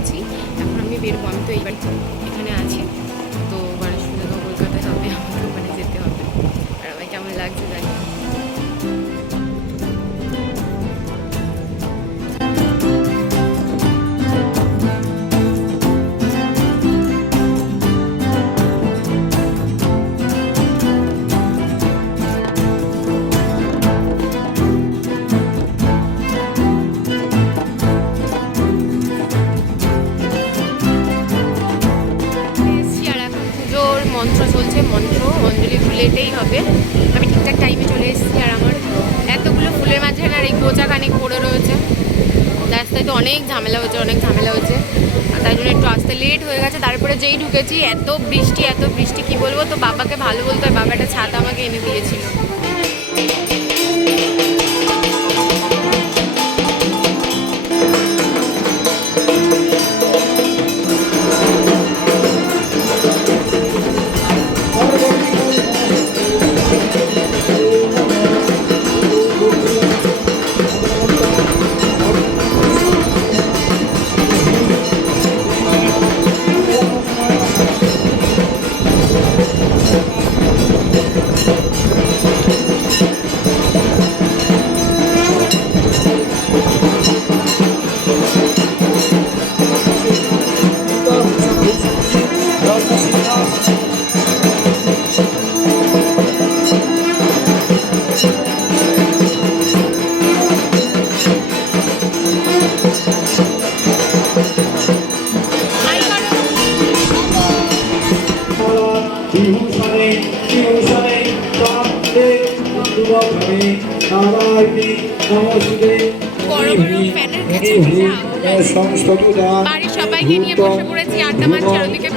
বলছি। এখন আমি বেরবো, আমি তো এইবার এখানে আছি, তো গণেশ পুজো তো কলকাতায় হবে, আমাকে ওখানে যেতে হবে। আর আমার কেমন লাগছে জানি না। মন্ত্র চলছে, মন্ত্র অঞ্জলি ফুলেতেই হবে। আমি ঠিকঠাক টাইমে চলে এসেছি, আর আমার এতগুলো ফুলের মাঝখানে আর এই গোচা খানিক পড়ে রয়েছে। রাস্তায় তো অনেক ঝামেলা হয়েছে, আর তাই জন্য একটু আসতে লেট হয়ে গেছে। তারপরে যেই ঢুকেছি এত বৃষ্টি কি বলবো। তো বাবাকে ভালো বলতে হয়, বাবা একটা ছাতা আমাকে এনে দিয়েছিল। বাড়ির সবাইকে নিয়ে বসে পড়েছি, আড্ডা মারছি। আর ওদিকে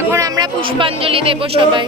এখন আমরা পুষ্পাঞ্জলি দেব সবাই।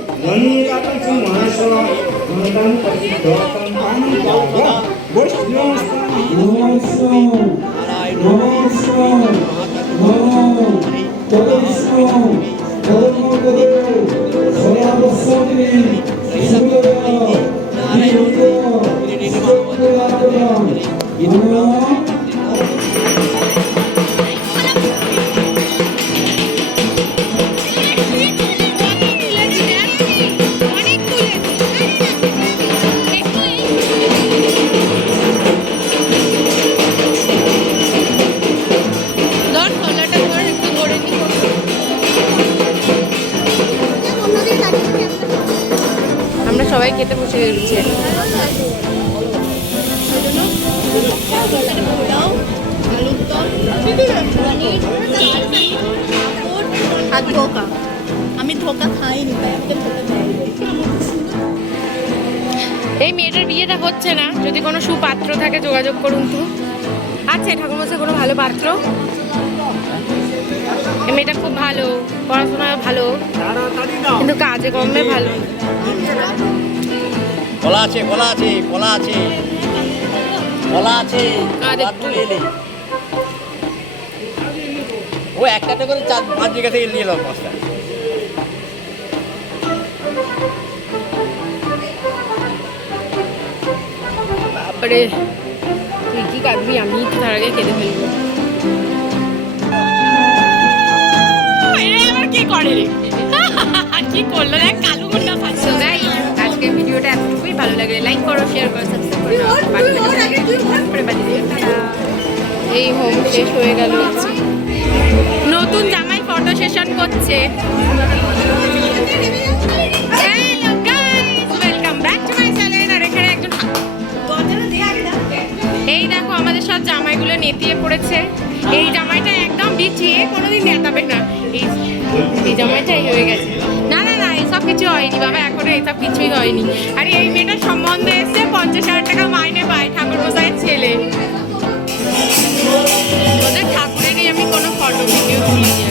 আমরা সবাই খেতে বসে গেছি। আমি ধোকা খাইনি, এই মেয়েটার বিয়েটা হচ্ছে না, যদি কোনো সুপাত্র থাকে যোগাযোগ করুন তো। আছে ঠাকুরমশাই কোনো ভালো পাত্র? এই মেয়েটা খুব ভালো, পড়াশোনায় ভালো, কিন্তু কাজে কমে ভালো। কলা আছে, কলা আছে, কলা আছে, কলা আছে। ও একটা করে 4-5 জায়গা থেকে নিয়ে এলাম পাঁচটা। তারপরে তুই কি কাটবি, আমি তো তার আগে খেতে ফেলবো। কি করে কি করলো দেখ, কালু গুন্ডা ফাঁসছে। আজকের ভিডিওটা এতটুকুই। ভালো লাগলে লাইক করো, শেয়ার করো, সাবস্ক্রাইব করে এই হোম শেষ হয়ে গেল। নতুন জামাই ফটো সেশন করছে। এই দেখো আমাদের সব জামাইগুলো নেতিয়ে পড়েছে। এই জামাইটা একদম বিছিয়ে কোনোদিন নেতাবে না। এই জামাইটাই হয়ে গেছে। না না না, এসব কিছু হয়নি বাবা, এখনো এসব কিছুই হয়নি। আর এই মেয়েটার সম্বন্ধে এসে 50,000 টাকা মাইনে পায় ঠাকুরমশাইয়ের ছেলে। ওদের ঠাকুরেরই আমি কোনো ফটো ভিডিও তুলিনি।